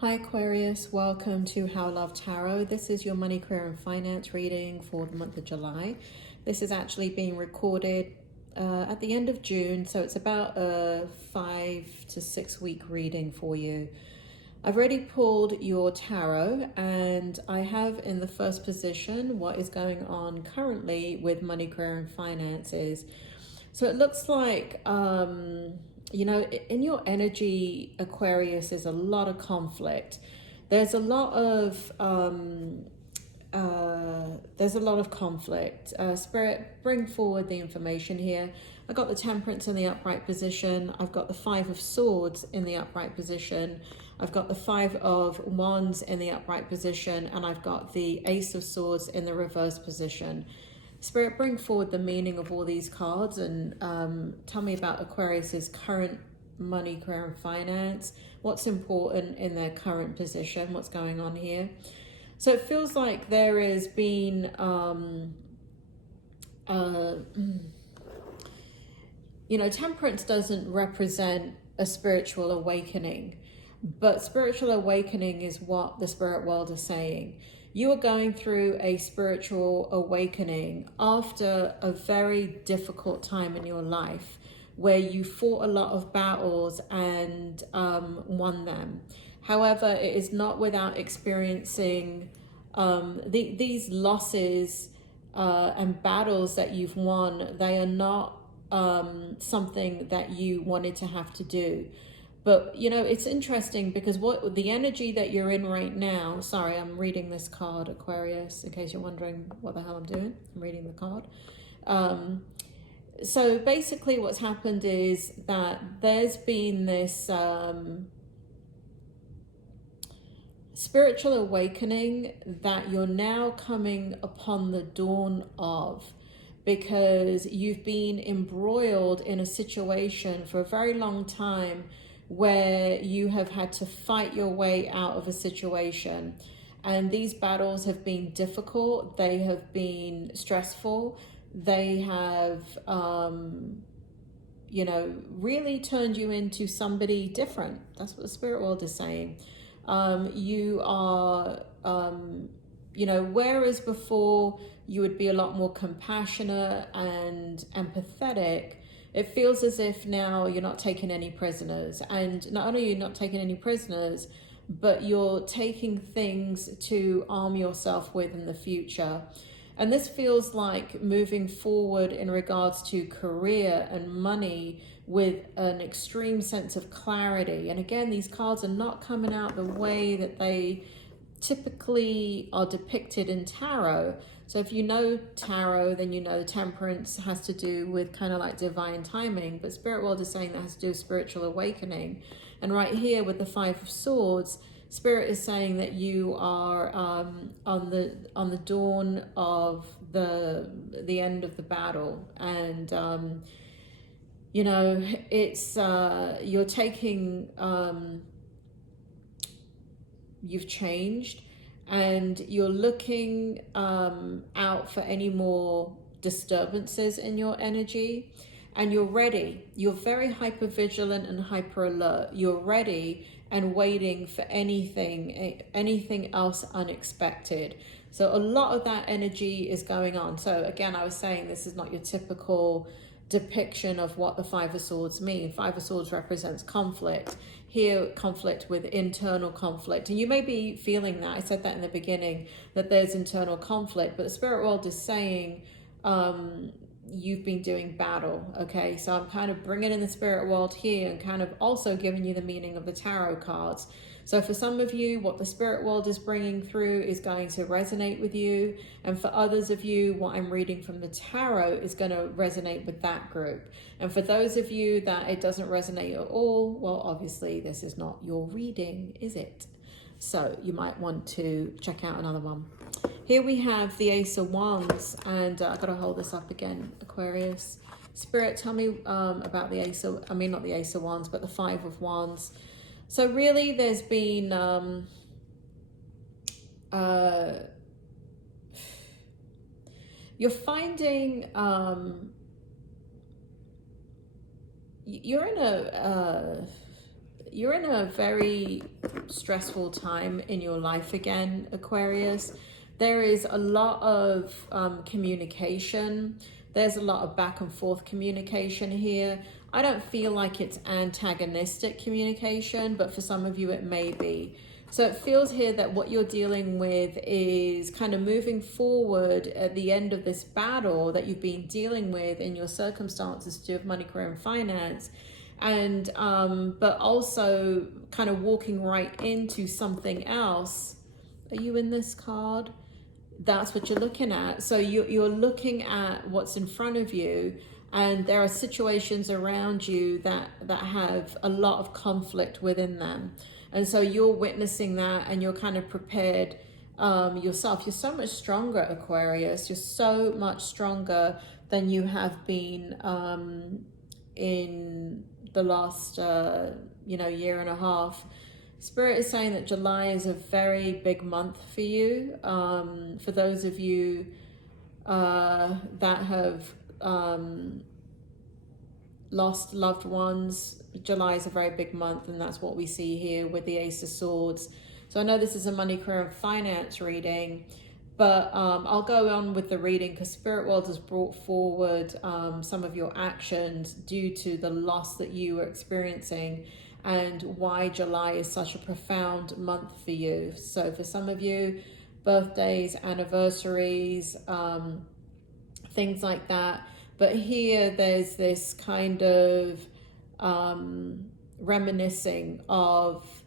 Hi Aquarius, welcome to How Love Tarot. This is your money, career and finance reading for the month of July. This is actually being recorded at the end of June, so it's about a 5 to 6 week reading for you. I've already pulled your tarot and I have in the first position what is going on currently with money, career and finances. So it looks like you know, in your energy, Aquarius, is a lot of conflict. There's a lot of conflict. Spirit, bring forward the information here. I got the Temperance in the upright position. I've got the Five of Swords in the upright position. I've got the Five of Wands in the upright position, and I've got the Ace of Swords in the reverse position. Spirit, bring forward the meaning of all these cards and tell me about Aquarius's current money, career and finance. What's important in their current position? What's going on here? So it feels like there has been, you know, Temperance doesn't represent a spiritual awakening, but spiritual awakening is what the spirit world is saying. You are going through a spiritual awakening after a very difficult time in your life where you fought a lot of battles and won them. However, it is not without experiencing these losses and battles that you've won. They are not something that you wanted to have to do. But, you know, it's interesting because what the energy that you're in right now, sorry, I'm reading this card, Aquarius, in case you're wondering what the hell I'm doing. I'm reading the card. So basically what's happened is that there's been this spiritual awakening that you're now coming upon the dawn of, because you've been embroiled in a situation for a very long time where you have had to fight your way out of a situation. And these battles have been difficult. They have been stressful. They have, you know, really turned you into somebody different. That's what the spirit world is saying. You are, you know, whereas before you would be a lot more compassionate and empathetic, it feels as if now you're not taking any prisoners. And not only are you not taking any prisoners, but you're taking things to arm yourself with in the future. And this feels like moving forward in regards to career and money with an extreme sense of clarity. And again, these cards are not coming out the way that they typically are depicted in tarot. So if you know tarot, then you know Temperance has to do with kind of like divine timing, but spirit world is saying that has to do with spiritual awakening. And right here with the Five of Swords, spirit is saying that you are on the dawn of the end of the battle, and you know, it's you're taking you've changed, and you're looking out for any more disturbances in your energy, and you're ready. You're very hyper vigilant and hyper alert. You're ready and waiting for anything else unexpected. So a lot of that energy is going on. So again, I was saying this is not your typical depiction of what the Five of Swords mean. Five of Swords represents conflict. Here, conflict with internal conflict. And you may be feeling that. I said that in the beginning, that there's internal conflict. But the spirit world is saying you've been doing battle, okay? So I'm kind of bringing in the spirit world here and kind of also giving you the meaning of the tarot cards. So for some of you, what the spirit world is bringing through is going to resonate with you. And for others of you, what I'm reading from the tarot is going to resonate with that group. And for those of you that it doesn't resonate at all, well, obviously this is not your reading, is it? So you might want to check out another one. Here we have the Ace of Wands, and I've got to hold this up again, Aquarius. Spirit, tell me about the Ace of, I mean, not the Ace of Wands, but the Five of Wands. So really there's been, you're finding, you're in you're in a very stressful time in your life again, Aquarius. There is a lot of communication. There's a lot of back and forth communication here. I don't feel like it's antagonistic communication, but for some of you it may be. So it feels here that what you're dealing with is kind of moving forward at the end of this battle that you've been dealing with in your circumstances to do with money, career, and finance. And but also kind of walking right into something else. Are you in this card? That's what you're looking at. So you're looking at what's in front of you, and there are situations around you that have a lot of conflict within them. And so you're witnessing that, and you're kind of prepared yourself. You're so much stronger, Aquarius. You're so much stronger than you have been in the last, year and a half. Spirit is saying that July is a very big month for you. For those of you that have lost loved ones, July is a very big month, and that's what we see here with the Ace of Swords. So I know this is a money, career, and finance reading, but I'll go on with the reading because Spirit World has brought forward some of your actions due to the loss that you were experiencing, and why July is such a profound month for you. So for some of you, birthdays, anniversaries, things like that. But here there's this kind of reminiscing of,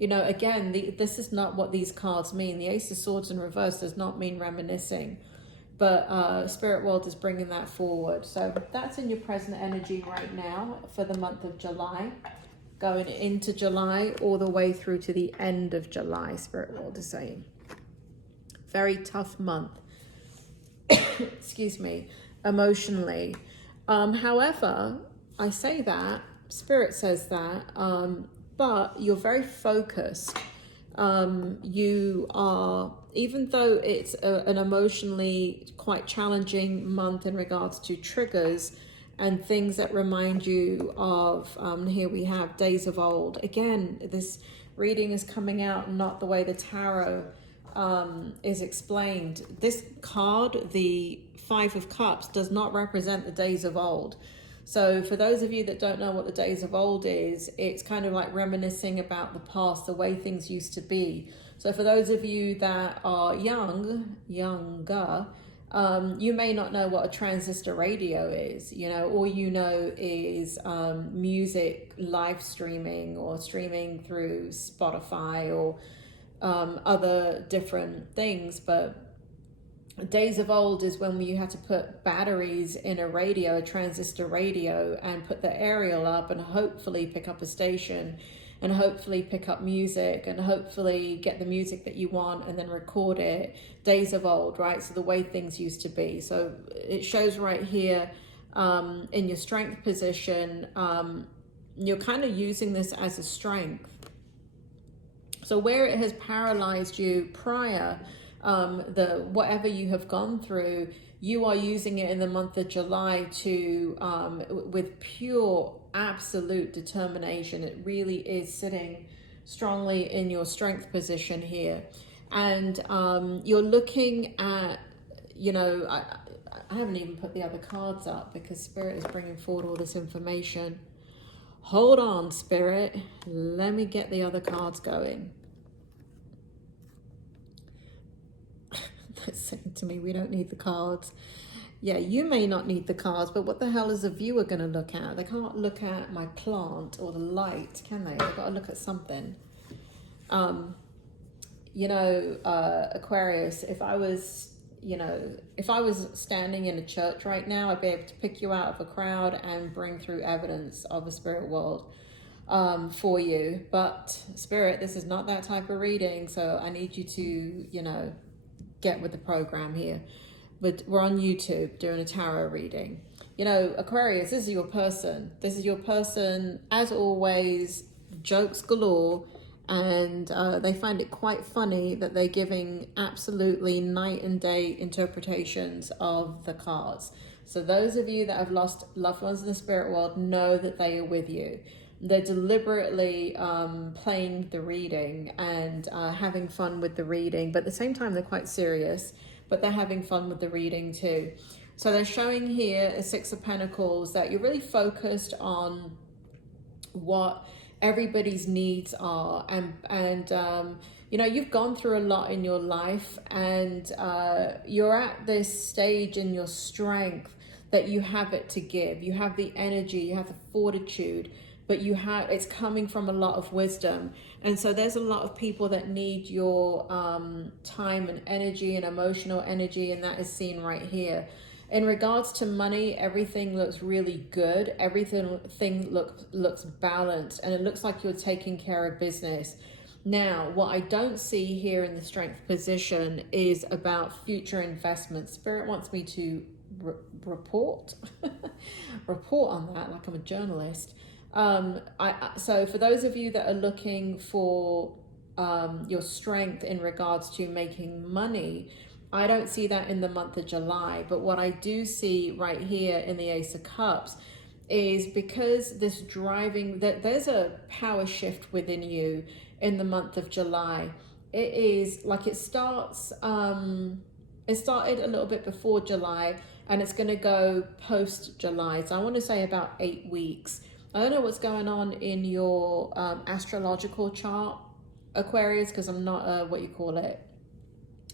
again, this is not what these cards mean. The Ace of Swords in reverse does not mean reminiscing, but Spirit World is bringing that forward. So that's in your present energy right now for the month of July, going into July all the way through to the end of July. Spirit World is saying very tough month. Excuse me, emotionally. However, I say that, Spirit says that, but you're very focused. You are, even though it's an emotionally quite challenging month in regards to triggers and things that remind you of, here we have days of old. Again, this reading is coming out not the way the tarot is explained. This card, the Five of Cups, does not represent the days of old. So for those of you that don't know what the days of old is, it's kind of like reminiscing about the past, the way things used to be. So for those of you that are younger, you may not know what a transistor radio is. All you know is music live streaming or streaming through Spotify or other different things. But days of old is when you had to put batteries in a radio, a transistor radio, and put the aerial up and hopefully pick up a station and hopefully pick up music and hopefully get the music that you want and then record it. Days of old, right? So the way things used to be. So it shows right here in your strength position, you're kind of using this as a strength. So where it has paralyzed you prior, whatever you have gone through, you are using it in the month of July to, with pure, absolute determination. It really is sitting strongly in your strength position here. And you're looking at, I haven't even put the other cards up because Spirit is bringing forward all this information. Hold on, Spirit. Let me get the other cards going. They're saying to me, we don't need the cards. Yeah, you may not need the cards, but what the hell is a viewer going to look at? They can't look at my plant or the light, can they? They've got to look at something. Aquarius, if I was standing in a church right now, I'd be able to pick you out of a crowd and bring through evidence of a spirit world for you. But Spirit, this is not that type of reading, so I need you to, get with the program here. But we're on YouTube doing a tarot reading. Aquarius, this is your person. This is your person, as always, jokes galore. And they find it quite funny that they're giving absolutely night and day interpretations of the cards. So those of you that have lost loved ones in the spirit world know that they are with you. They're deliberately playing the reading and having fun with the reading, but at the same time they're quite serious, but they're having fun with the reading too. So they're showing here a Six of Pentacles, that you're really focused on what everybody's needs are, and you know, you've gone through a lot in your life, and you're at this stage in your strength that you have it to give. You have the energy, you have the fortitude, but you have, it's coming from a lot of wisdom. And so there's a lot of people that need your time and energy and emotional energy, and that is seen right here. In regards to money, everything looks really good. Everything looks balanced, and it looks like you're taking care of business. Now, what I don't see here in the strength position is about future investments. Spirit wants me to report on that, like I'm a journalist. So for those of you that are looking for your strength in regards to making money, I don't see that in the month of July. But what I do see right here in the Ace of Cups is, because this driving, that there's a power shift within you in the month of July. It is like it starts, it started a little bit before July, and it's going to go post July. So I want to say about 8 weeks. I don't know what's going on in your astrological chart, Aquarius, because I'm not what you call it,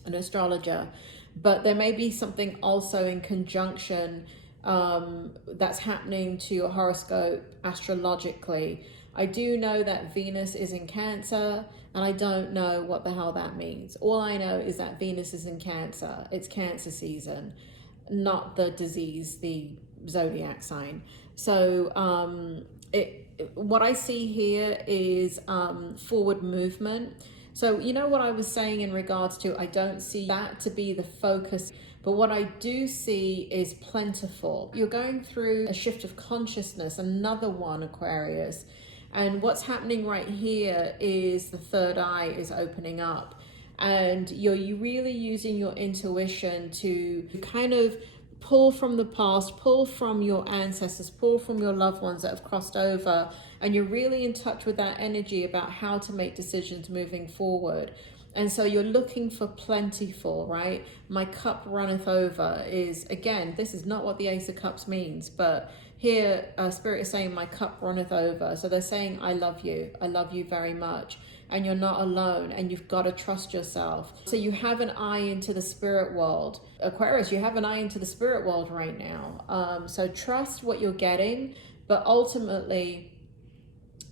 an astrologer, but there may be something also in conjunction that's happening to your horoscope astrologically. I do know that Venus is in Cancer, and I don't know what the hell that means. All I know is that Venus is in Cancer. It's Cancer season, not the disease, the zodiac sign. So what I see here is forward movement. So you know what I was saying in regards to, I don't see that to be the focus, but what I do see is plentiful. You're going through a shift of consciousness, another one, Aquarius. And what's happening right here is the third eye is opening up, and you're really using your intuition to kind of pull from the past, pull from your ancestors, pull from your loved ones that have crossed over, and you're really in touch with that energy about how to make decisions moving forward. And so you're looking for plentiful, right? My cup runneth over is, again, this is not what the Ace of Cups means, but here Spirit is saying my cup runneth over. So they're saying I love you very much, and you're not alone, and you've got to trust yourself. So you have an eye into the spirit world. Aquarius, you have an eye into the spirit world right now. So trust what you're getting, but ultimately,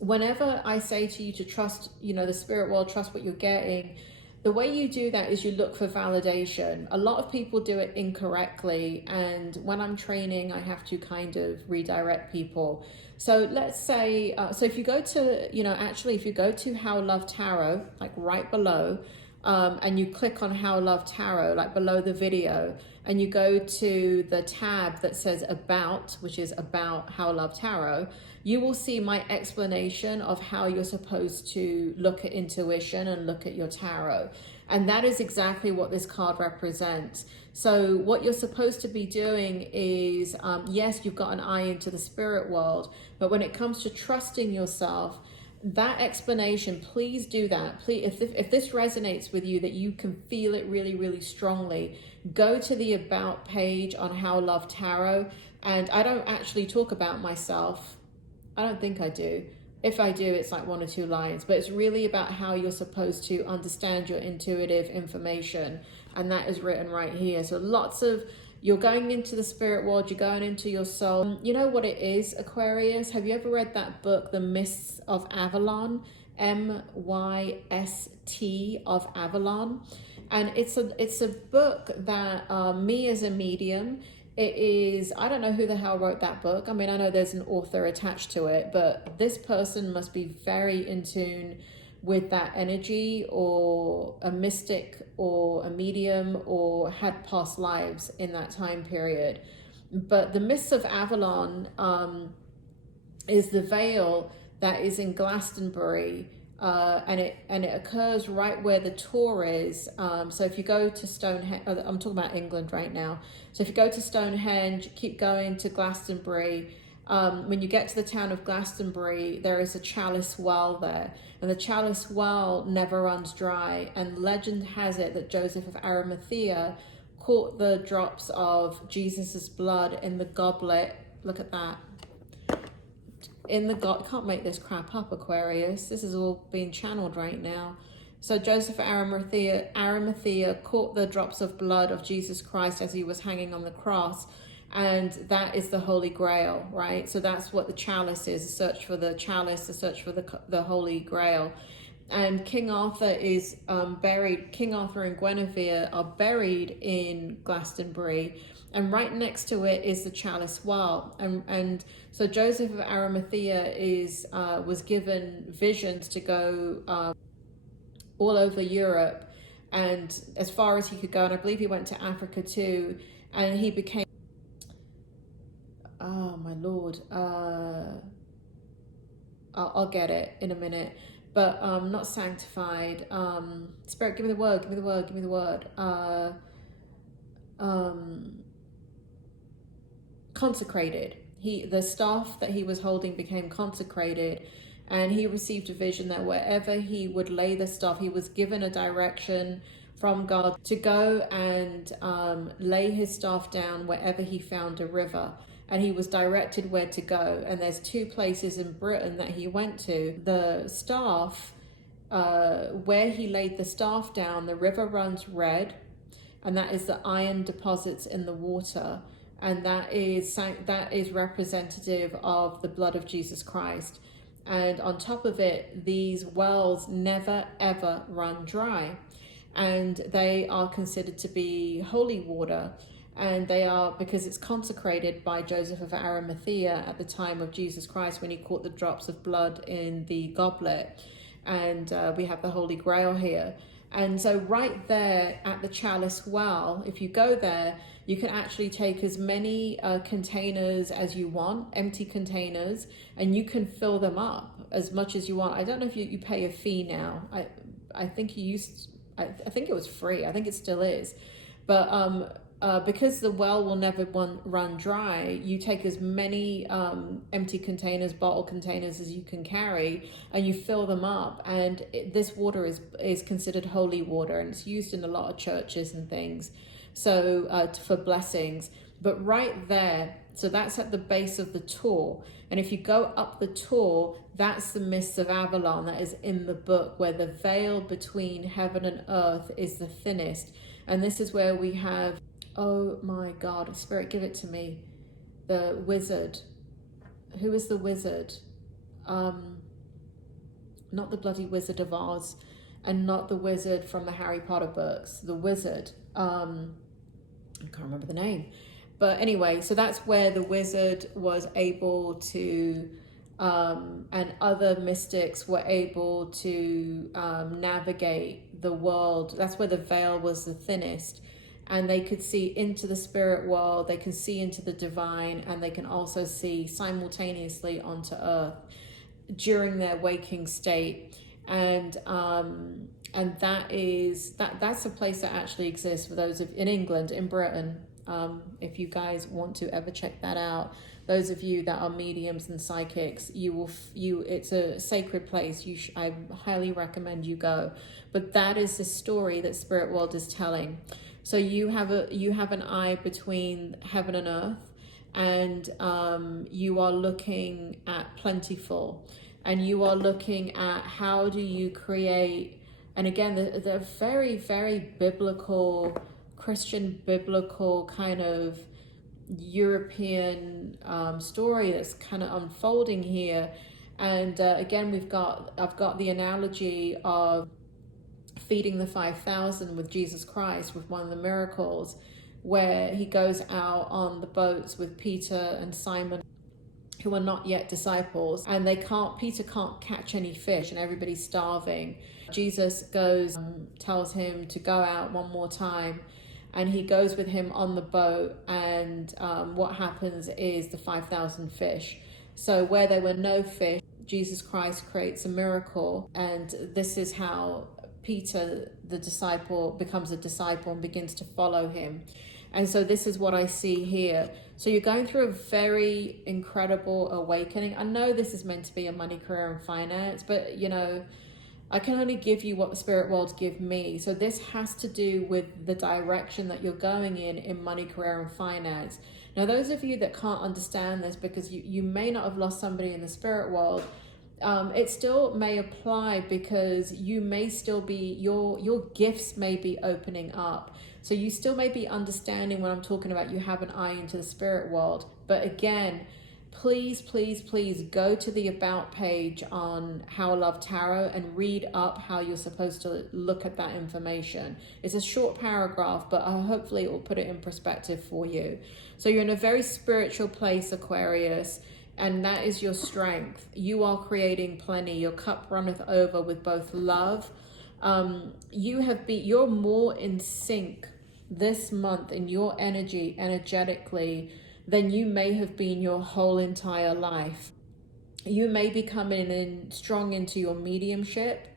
whenever I say to you to trust, you know, the spirit world, trust what you're getting, the way you do that is you look for validation. A lot of people do it incorrectly, and when I'm training, I have to kind of redirect people. So let's say, so if you go to, you know, actually, if you go to How Love Tarot, like right below, and you click on How Love Tarot, like below the video, and you go to the tab that says About, which is About How Love Tarot, you will see my explanation of how you're supposed to look at intuition and look at your tarot. And that is exactly what this card represents. So what you're supposed to be doing is, yes, you've got an eye into the spirit world, but when it comes to trusting yourself, that explanation, please do that. Please, if this resonates with you, that you can feel it really, really strongly, go to the About page on How Love Tarot. And I don't actually talk about myself. I don't think I do. If I do, it's like 1 or 2 lines, but it's really about how you're supposed to understand your intuitive information. And that is written right here. So lots of, you're going into the spirit world, you're going into your soul. You know what it is, Aquarius? Have you ever read that book, The Mists of Avalon? M-Y-S-T of Avalon. And it's a book that me as a medium, it is, I don't know who the hell wrote that book. I mean, I know there's an author attached to it, but this person must be very in tune with that energy, or a mystic, or a medium, or had past lives in that time period. But the Mists of Avalon is the veil that is in Glastonbury, and it occurs right where the Tor is. So if you go to Stonehenge, I'm talking about England right now. So if you go to Stonehenge, keep going to Glastonbury, when you get to the town of Glastonbury, there is a chalice well there, and the chalice well never runs dry. And legend has it that Joseph of Arimathea caught the drops of Jesus's blood in the goblet. Look at that. Can't make this crap up, Aquarius. This is all being channeled right now. So Joseph of Arimathea caught the drops of blood of Jesus Christ as he was hanging on the cross. And that is the Holy Grail, right? So that's what the chalice is, a search for the chalice, a search for the Holy Grail. And King Arthur is buried, King Arthur and Guinevere are buried in Glastonbury. And right next to it is the chalice well. And so Joseph of Arimathea was given visions to go all over Europe and as far as he could go. And I believe he went to Africa too. And he became, oh my Lord, I'll get it in a minute. But not sanctified. Spirit, give me the word, give me the word, give me the word. Consecrated. The staff that he was holding became consecrated, and he received a vision that wherever he would lay the staff, he was given a direction from God to go and lay his staff down wherever he found a river. And he was directed where to go. And there's 2 places in Britain that he went to. The staff, where he laid the staff down, the river runs red, and that is the iron deposits in the water. And that is representative of the blood of Jesus Christ. And on top of it, these wells never ever run dry. And they are considered to be holy water. And they are, because it's consecrated by Joseph of Arimathea at the time of Jesus Christ when he caught the drops of blood in the goblet. And we have the Holy Grail here. And so right there at the chalice well, if you go there, you can actually take as many containers as you want, empty containers, and you can fill them up as much as you want. I don't know if you pay a fee now. I think I think it was free. I think it still is. But because the well will never run dry, you take as many empty containers, bottle containers as you can carry, and you fill them up. And this water is considered holy water, and it's used in a lot of churches and things, so for blessings. But right there, so that's at the base of the Tor. And if you go up the Tor, that's the mists of Avalon that is in the book, where the veil between heaven and earth is the thinnest. And this is where we have, oh my God, Spirit, give it to me. The wizard. Who is the wizard? Not the bloody Wizard of Oz, and not the wizard from the Harry Potter books. The wizard. I can't remember the name. But anyway, so that's where the wizard was able to, and other mystics were able to navigate the world. That's where the veil was the thinnest. And they could see into the spirit world, they can see into the divine, and they can also see simultaneously onto earth during their waking state. And that's a place that actually exists for those in England, in Britain. If you guys want to ever check that out, those of you that are mediums and psychics, it's a sacred place. I highly recommend you go. But that is the story that Spirit World is telling. So you have an eye between heaven and earth, and you are looking at plentiful, and you are looking at how do you create. And again, they're very, very biblical, Christian biblical kind of European story that's kind of unfolding here. And again, I've got the analogy of feeding the 5,000 with Jesus Christ, with one of the miracles, where he goes out on the boats with Peter and Simon, who are not yet disciples, and Peter can't catch any fish, and everybody's starving. Jesus goes, tells him to go out one more time, and he goes with him on the boat, and what happens is the 5,000 fish. So where there were no fish, Jesus Christ creates a miracle, and this is how Peter, the disciple, becomes a disciple and begins to follow him. And so this is what I see here. So you're going through a very incredible awakening. I know this is meant to be a money, career, and finance, but you know, I can only give you what the spirit worlds give me. So this has to do with the direction that you're going in money, career, and finance. Now, those of you that can't understand this because you may not have lost somebody in the spirit world, it still may apply because you may still be, your gifts may be opening up. So you still may be understanding when I'm talking about you have an eye into the spirit world. But again, please, please, please go to the About page on How I Love Tarot and read up how you're supposed to look at that information. It's a short paragraph, but hopefully it will put it in perspective for you. So you're in a very spiritual place, Aquarius, and that is your strength. You are creating plenty. Your cup runneth over with both love. You're more in sync this month in your energy, energetically, than you may have been your whole entire life. You may be coming in strong into your mediumship.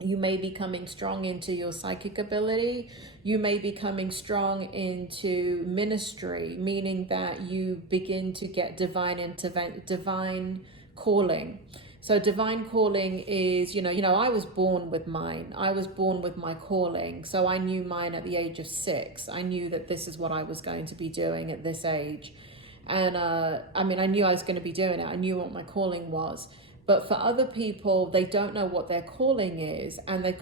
You may be coming strong into your psychic ability. You may be coming strong into ministry, meaning that you begin to get divine calling. So divine calling is, you know, I was born with mine. I was born with my calling. So I knew mine at the age of 6. I knew that this is what I was going to be doing at this age. And I mean, I knew I was going to be doing it. I knew what my calling was. But for other people, they don't know what their calling is, and they've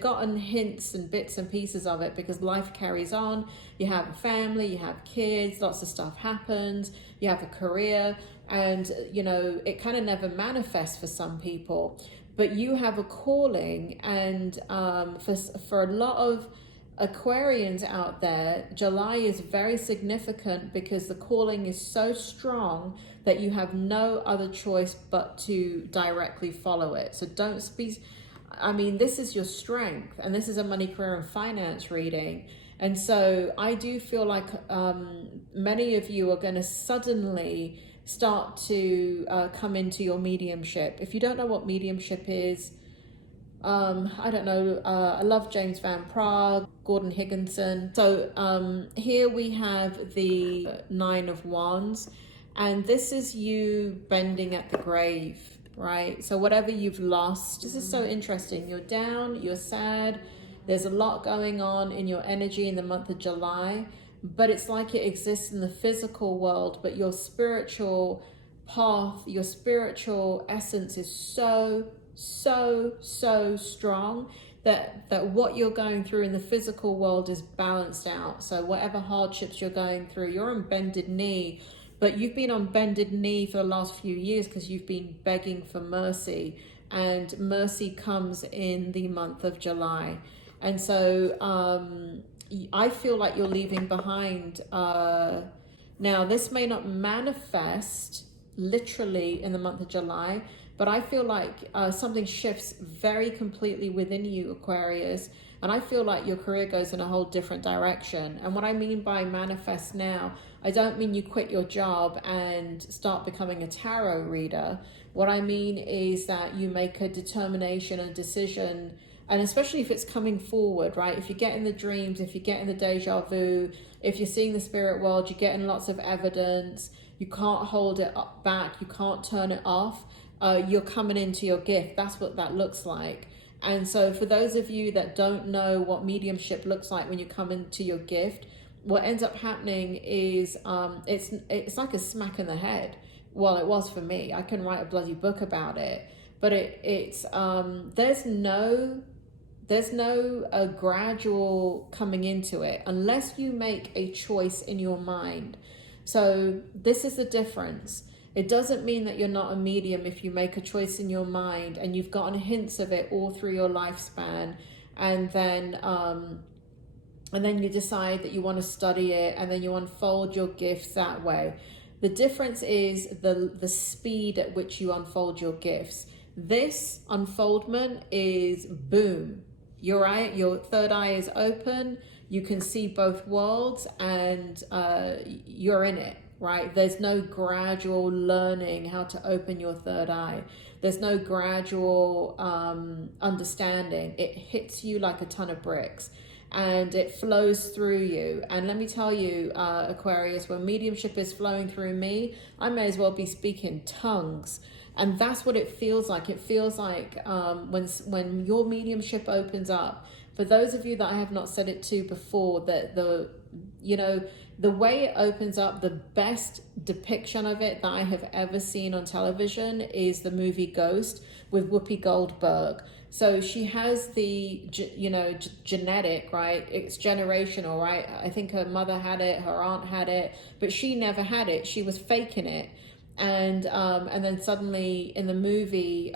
gotten hints and bits and pieces of it because life carries on. You have a family, you have kids, lots of stuff happens, you have a career, and you know, it kind of never manifests for some people. But you have a calling, and for a lot of Aquarians out there, July is very significant because the calling is so strong that you have no other choice but to directly follow it. So don't be, I mean, this is your strength, and this is a money, career, and finance reading. And so I do feel like many of you are going to suddenly start to come into your mediumship. If you don't know what mediumship is, I don't know, I love James Van Praagh, Gordon Higginson. So here we have the 9 of Wands, and this is you bending at the grave, right? So whatever you've lost, this is so interesting. You're down, you're sad, there's a lot going on in your energy in the month of July, but it's like it exists in the physical world, but your spiritual path, your spiritual essence is so strong that what you're going through in the physical world is balanced out. So whatever hardships you're going through, you're on bended knee, but you've been on bended knee for the last few years because you've been begging for mercy, and mercy comes in the month of July. And so I feel like you're leaving behind. Now, this may not manifest literally in the month of July, but I feel like something shifts very completely within you, Aquarius. And I feel like your career goes in a whole different direction. And what I mean by manifest now, I don't mean you quit your job and start becoming a tarot reader. What I mean is that you make a determination and decision, and especially if it's coming forward, right? If you're getting the dreams, if you're getting the deja vu, if you're seeing the spirit world, you're getting lots of evidence, you can't hold it back, you can't turn it off. You're coming into your gift. That's what that looks like. And so for those of you that don't know what mediumship looks like when you come into your gift, what ends up happening is it's like a smack in the head. Well, it was for me. I can write a bloody book about it. But it's there's no gradual coming into it unless you make a choice in your mind. So this is the difference. It doesn't mean that you're not a medium if you make a choice in your mind and you've gotten hints of it all through your lifespan, and then you decide that you want to study it, and then you unfold your gifts that way. The difference is the speed at which you unfold your gifts. This unfoldment is boom. Your third eye is open. You can see both worlds, and you're in it. Right? There's no gradual learning how to open your third eye. There's no gradual understanding. It hits you like a ton of bricks. and it flows through you. And let me tell you, Aquarius, when mediumship is flowing through me, I may as well be speaking tongues. And that's what it feels like. It feels like when your mediumship opens up, for those of you that I have not said it to before, that the way it opens up, the best depiction of it that I have ever seen on television is the movie Ghost with Whoopi Goldberg. So she has the, genetic, right? It's generational, right? I think her mother had it, her aunt had it, but she never had it. She was faking it. And then suddenly in the movie,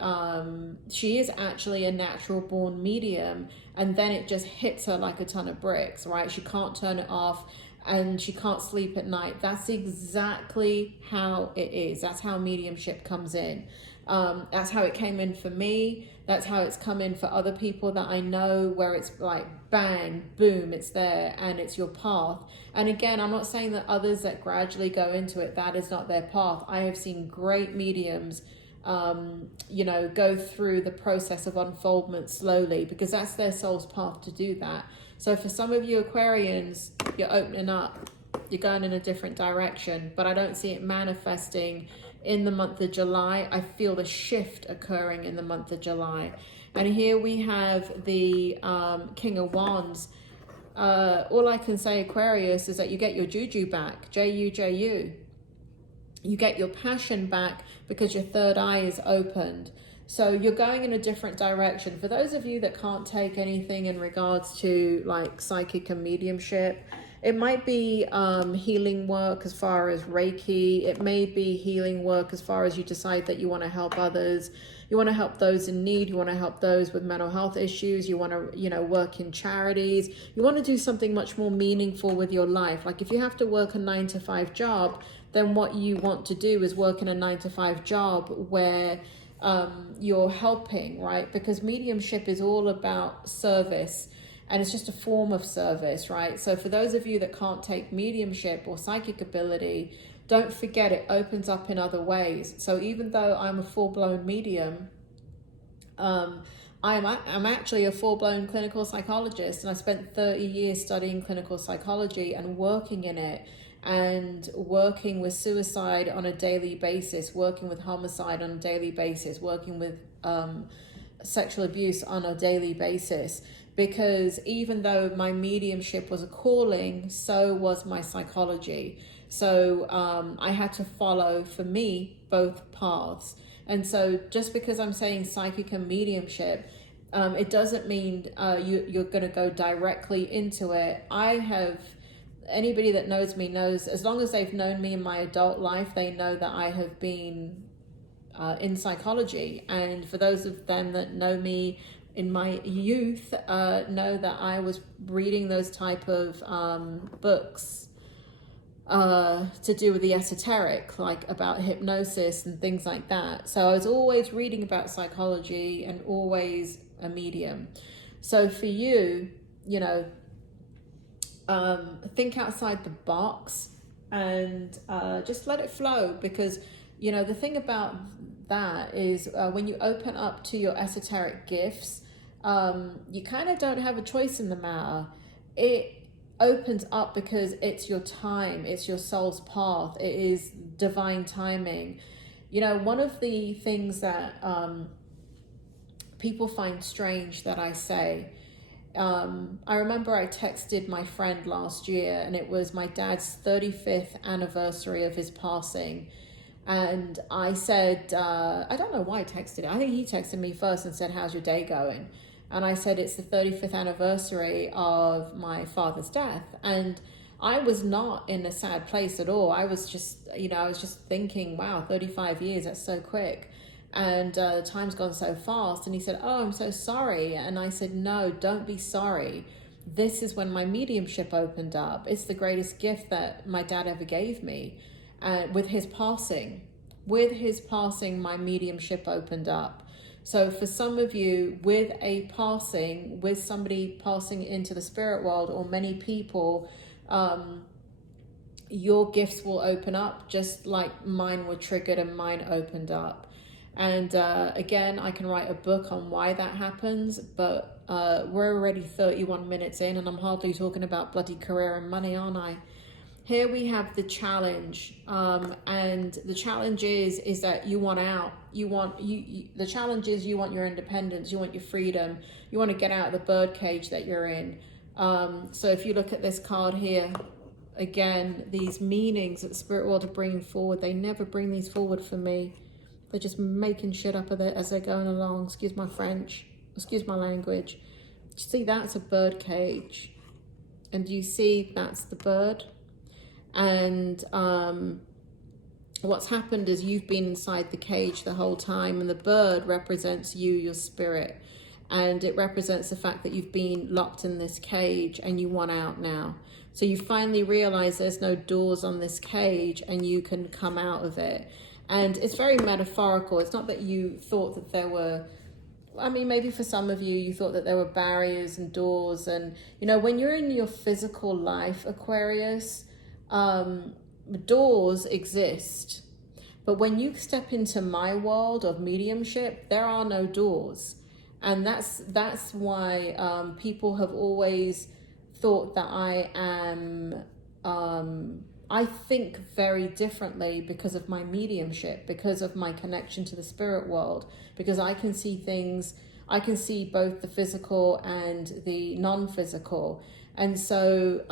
she is actually a natural born medium. And then it just hits her like a ton of bricks, right? She can't turn it off and she can't sleep at night. That's exactly how it is. That's how mediumship comes in. That's how it came in for me. That's how it's come in for other people that I know, where it's like bang, boom, it's there and it's your path. And again, I'm not saying that others that gradually go into it, that is not their path. I have seen great mediums, go through the process of unfoldment slowly, because that's their soul's path to do that. So for some of you Aquarians, you're opening up, you're going in a different direction, but I don't see it manifesting in the month of July. I feel the shift occurring in the month of July. And here we have the King of Wands. All I can say, Aquarius, is that you get your juju back, Juju. You get your passion back because your third eye is opened. So you're going in a different direction. For those of you that can't take anything in regards to like psychic and mediumship, it might be healing work as far as Reiki. It may be healing work as far as you decide that you want to help others. You want to help those in need. You want to help those with mental health issues. You want to, work in charities. You want to do something much more meaningful with your life. Like if you have to work a 9-to-5 job, then what you want to do is work in a 9-to-5 job where you're helping, right? Because mediumship is all about service. And it's just a form of service, right? So for those of you that can't take mediumship or psychic ability, don't forget it opens up in other ways. So even though I'm a full-blown medium, I'm actually a full-blown clinical psychologist, and I spent 30 years studying clinical psychology and working in it, and working with suicide on a daily basis, working with homicide on a daily basis, working with sexual abuse on a daily basis. Because even though my mediumship was a calling, so was my psychology. So I had to follow, for me, both paths. And so just because I'm saying psychic and mediumship, it doesn't mean you're going to go directly into it. Anybody that knows me knows, as long as they've known me in my adult life, they know that I have been in psychology. And for those of them that know me in my youth, know that I was reading those type of books to do with the esoteric, like about hypnosis and things like that. So I was always reading about psychology and always a medium. So for you, think outside the box and just let it flow, because the thing about that is when you open up to your esoteric gifts, you kind of don't have a choice in the matter. It opens up because it's your time, it's your soul's path, it is divine timing. One of the things that people find strange that I say, I remember I texted my friend last year, and it was my dad's 35th anniversary of his passing. And I said, I don't know why I texted it. I think he texted me first and said, "How's your day going?" And I said, "It's the 35th anniversary of my father's death." And I was not in a sad place at all. I was just, I was just thinking, wow, 35 years, that's so quick. And time's gone so fast. And he said, "Oh, I'm so sorry." And I said, "No, don't be sorry. This is when my mediumship opened up. It's the greatest gift that my dad ever gave me. With his passing, my mediumship opened up. So for some of you, with somebody passing into the spirit world, or many people, your gifts will open up just like mine were triggered and mine opened up. And again, I can write a book on why that happens, but we're already 31 minutes in and I'm hardly talking about bloody career and money, aren't I? Here we have the challenge, and the challenge is that you want out. The challenge is you want your independence, you want your freedom, you want to get out of the bird cage that you're in. So if you look at this card here, again, these meanings that the spirit world are bringing forward, they never bring these forward for me. They're just making shit up of it as they're going along. Excuse my French, excuse my language. See, that's a bird cage, and you see that's the bird. And what's happened is you've been inside the cage the whole time, and the bird represents you, your spirit, and it represents the fact that you've been locked in this cage and you want out now. So you finally realize there's no doors on this cage and you can come out of it. And it's very metaphorical. It's not that you thought that there were, I mean, maybe for some of you, you thought that there were barriers and doors. And, you know, when you're in your physical life, Aquarius, doors exist. But when you step into my world of mediumship, there are no doors. And that's why people have always thought that I am, I think very differently because of my mediumship, because of my connection to the spirit world, because I can see things, I can see both the physical and the non-physical. And so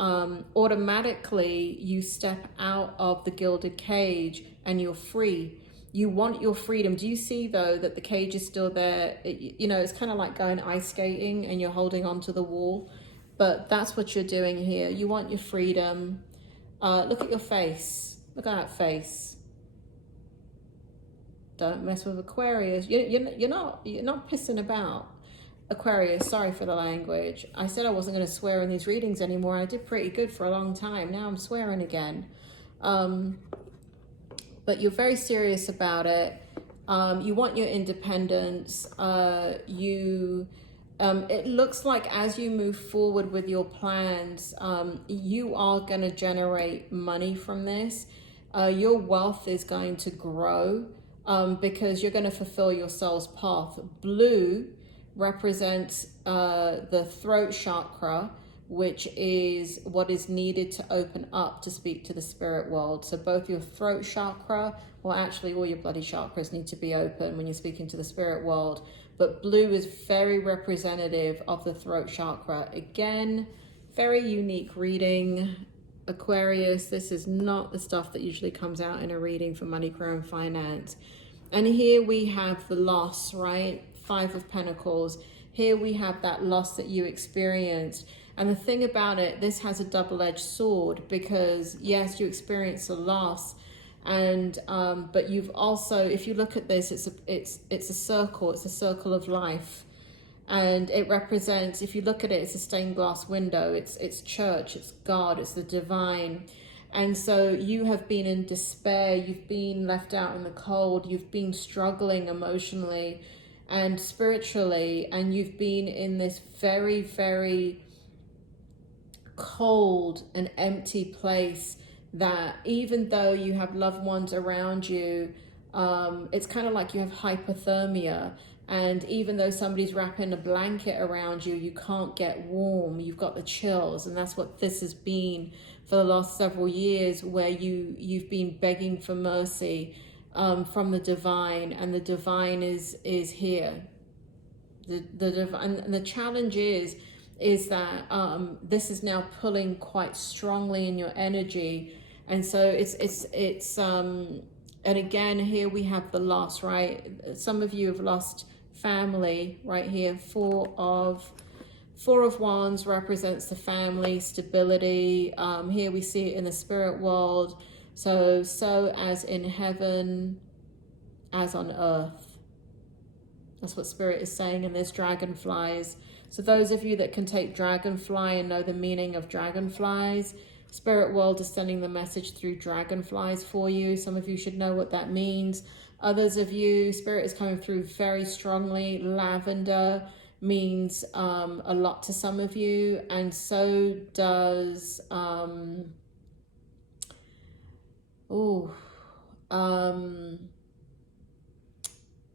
automatically you step out of the gilded cage and you're free. You want your freedom. Do you see, though, that the cage is still there? You know, it's kind of like going ice skating and you're holding onto the wall. But that's what you're doing here. You want your freedom. Look at your face. Look at that face. Don't mess with Aquarius. You're not pissing about. Aquarius, sorry for the language. I said I wasn't going to swear in these readings anymore. I did pretty good for a long time. Now I'm swearing again. But you're very serious about it. You want your independence. It looks like as you move forward with your plans, you are going to generate money from this. Your wealth is going to grow because you're going to fulfill your soul's path. Blue represents the throat chakra, which is what is needed to open up to speak to the spirit world. So both your throat chakra, well, actually all your bloody chakras need to be open when you're speaking to the spirit world. But blue is very representative of the throat chakra. Again, very unique reading, Aquarius. This is not the stuff that usually comes out in a reading for money, career, and finance. And here we have the loss, right? 5 of Pentacles. Here we have that loss that you experienced. And the thing about it, this has a double-edged sword because yes, you experience a loss, and but you've also, if you look at this, it's a circle. It's a circle of life, and it represents, if you look at it, it's a stained glass window. It's church. It's God. It's the divine. And so you have been in despair. You've been left out in the cold. You've been struggling emotionally and spiritually, and you've been in this very, very cold and empty place that even though you have loved ones around you, it's kind of like you have hypothermia, and even though somebody's wrapping a blanket around you, you can't get warm. You've got the chills, and that's what this has been for the last several years, where you've been begging for mercy from the divine, and the divine is here. The divine, and the challenge is that this is now pulling quite strongly in your energy. And so it's and again, here we have the loss, right? Some of you have lost family right here. 4 of Wands represents the family, stability. Here we see it in the spirit world. So as in heaven, as on earth. That's what spirit is saying. And there's dragonflies. So those of you that can take dragonfly and know the meaning of dragonflies, spirit world is sending the message through dragonflies for you. Some of you should know what that means. Others of you, spirit is coming through very strongly. Lavender means a lot to some of you, and so does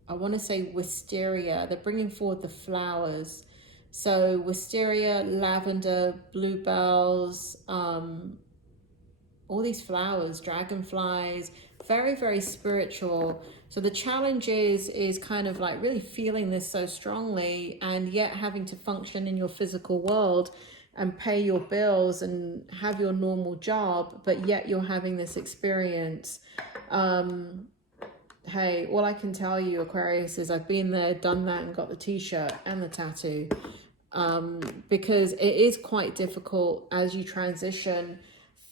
I want to say wisteria. They're bringing forward the flowers. So wisteria, lavender, bluebells, all these flowers, dragonflies, very, very spiritual. So the challenge is kind of like really feeling this so strongly, and yet having to function in your physical world and pay your bills and have your normal job, but yet you're having this experience. Hey, all I can tell you, Aquarius, is I've been there, done that, and got the t-shirt and the tattoo. Because it is quite difficult as you transition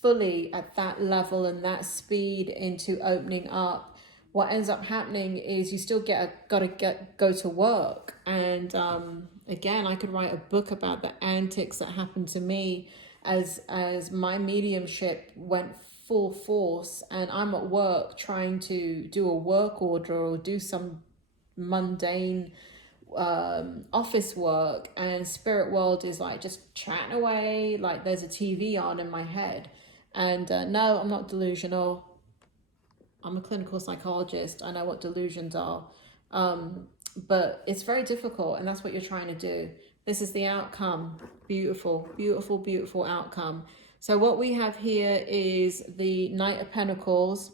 fully at that level and that speed into opening up. What ends up happening is you still go to work. And again, I could write a book about the antics that happened to me as my mediumship went full force, and I'm at work trying to do a work order or do some mundane office work, and spirit world is like just chatting away like there's a TV on in my head. And no, I'm not delusional. I'm a clinical psychologist. I know what delusions are. But it's very difficult, and that's what you're trying to do. This is the outcome. Beautiful, beautiful, beautiful outcome. So what we have here is the Knight of Pentacles.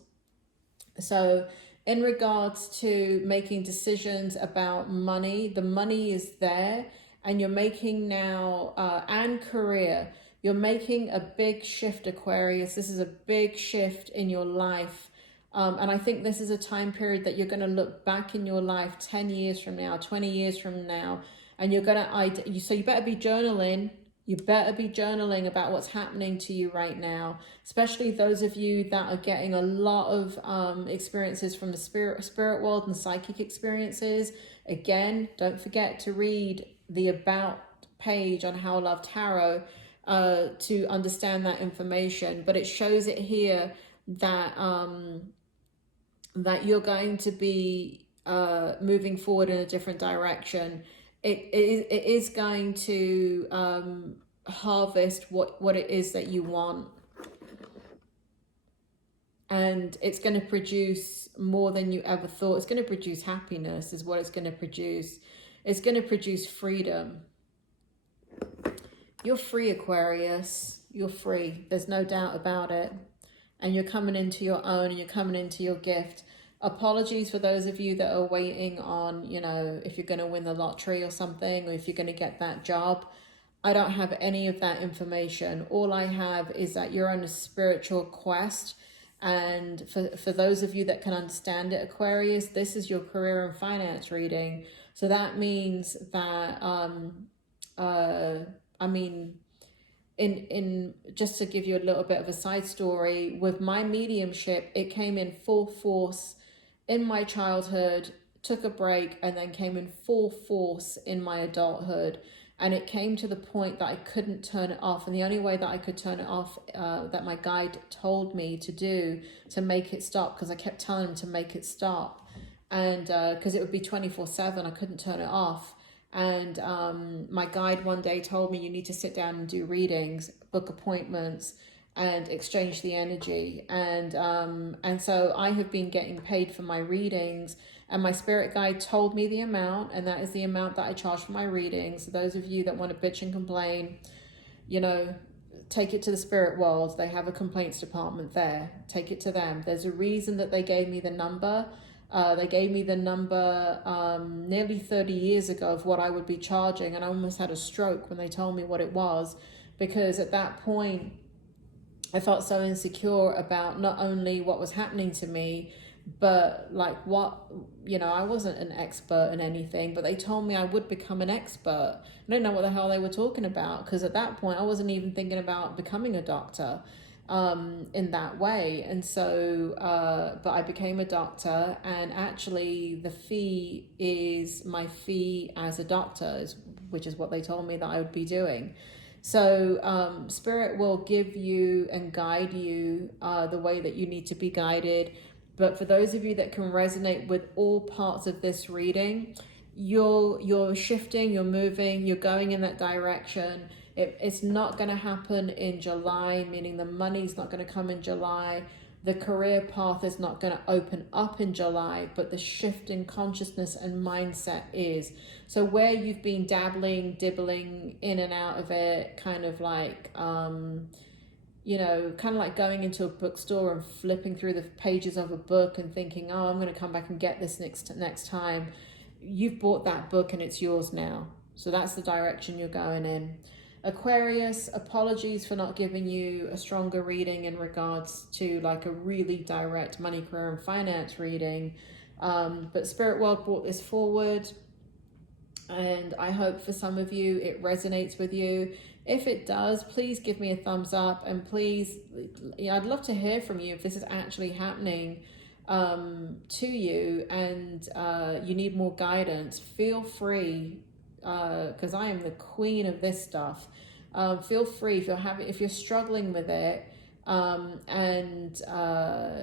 So in regards to making decisions about money, the money is there, and you're making now, and career, you're making a big shift, Aquarius. This is a big shift in your life. And I think this is a time period that you're going to look back in your life 10 years from now, 20 years from now, and you're going to, so you better be journaling. You better be journaling about what's happening to you right now, especially those of you that are getting a lot of experiences from the spirit world and psychic experiences. Again, don't forget to read the About page on How Love Tarot to understand that information. But it shows it here that that you're going to be moving forward in a different direction. It is going to harvest what it is that you want. And it's going to produce more than you ever thought. It's going to produce happiness is what it's going to produce. It's going to produce freedom. You're free, Aquarius. You're free. There's no doubt about it. And you're coming into your own, and you're coming into your gift. Apologies for those of you that are waiting on, you know, if you're going to win the lottery or something, or if you're going to get that job. I don't have any of that information. All I have is that you're on a spiritual quest. And for those of you that can understand it, Aquarius, this is your career and finance reading. So that means that, I mean, in just to give you a little bit of a side story, with my mediumship, it came in full force in my childhood, took a break, and then came in full force in my adulthood. And it came to the point that I couldn't turn it off. And the only way that I could turn it off, that my guide told me to do to make it stop, because I kept telling him to make it stop. And because it would be 24/7, I couldn't turn it off. And my guide one day told me, you need to sit down and do readings, book appointments, and exchange the energy. And so I have been getting paid for my readings, and my spirit guide told me the amount, and that is the amount that I charge for my readings. So those of you that want to bitch and complain, you know, take it to the spirit world. They have a complaints department there. Take it to them. There's a reason that they gave me the number. They gave me the number nearly 30 years ago of what I would be charging, and I almost had a stroke when they told me what it was, because at that point I felt so insecure about not only what was happening to me, but like what, you know, I wasn't an expert in anything, but they told me I would become an expert. I don't know what the hell they were talking about, because at that point I wasn't even thinking about becoming a doctor in that way. And so but I became a doctor, and actually the fee is my fee as a doctor, which is what they told me that I would be doing. So spirit will give you and guide you the way that you need to be guided. But for those of you that can resonate with all parts of this reading, you're shifting, you're moving, you're going in that direction. It's not going to happen in July, meaning the money's not going to come in July. The career path is not going to open up in July, but the shift in consciousness and mindset is. So where you've been dabbling, dibbling in and out of it, kind of like, you know, kind of like going into a bookstore and flipping through the pages of a book and thinking, oh, I'm going to come back and get this next time. You've bought that book and it's yours now. So that's the direction you're going in. Aquarius, apologies for not giving you a stronger reading in regards to like a really direct money, career, and finance reading. But Spirit World brought this forward, and I hope for some of you it resonates with you. If it does, please give me a thumbs up, and please, I'd love to hear from you if this is actually happening to you, and you need more guidance. Feel free, because I am the queen of this stuff. Feel free if you're struggling with it, and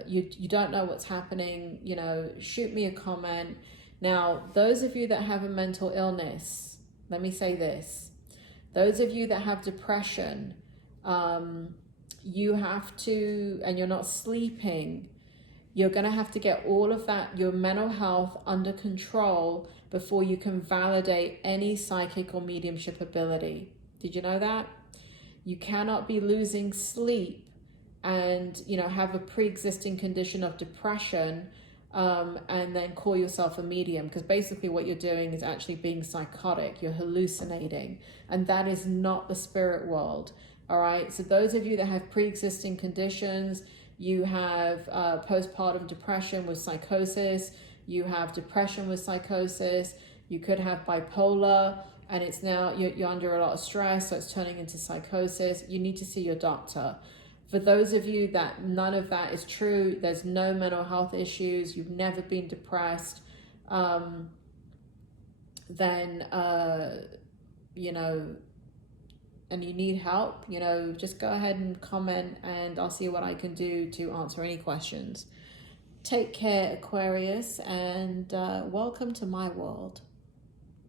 you don't know what's happening, you know, shoot me a comment. Now, those of you that have a mental illness, let me say this. Those of you that have depression, you have to, and you're not sleeping, you're going to have to get all of that, your mental health, under control before you can validate any psychic or mediumship ability. Did you know that? You cannot be losing sleep and, you know, have a pre-existing condition of depression, and then call yourself a medium, because basically what you're doing is actually being psychotic. You're hallucinating, and that is not the spirit world. All right. So those of you that have pre-existing conditions, you have postpartum depression with psychosis, you have depression with psychosis, you could have bipolar, and it's now you're under a lot of stress, so it's turning into psychosis. You need to see your doctor. For those of you that none of that is true, there's no mental health issues, you've never been depressed, then, you know, and you need help, you know, just go ahead and comment, and I'll see what I can do to answer any questions. Take care, Aquarius, and welcome to my world.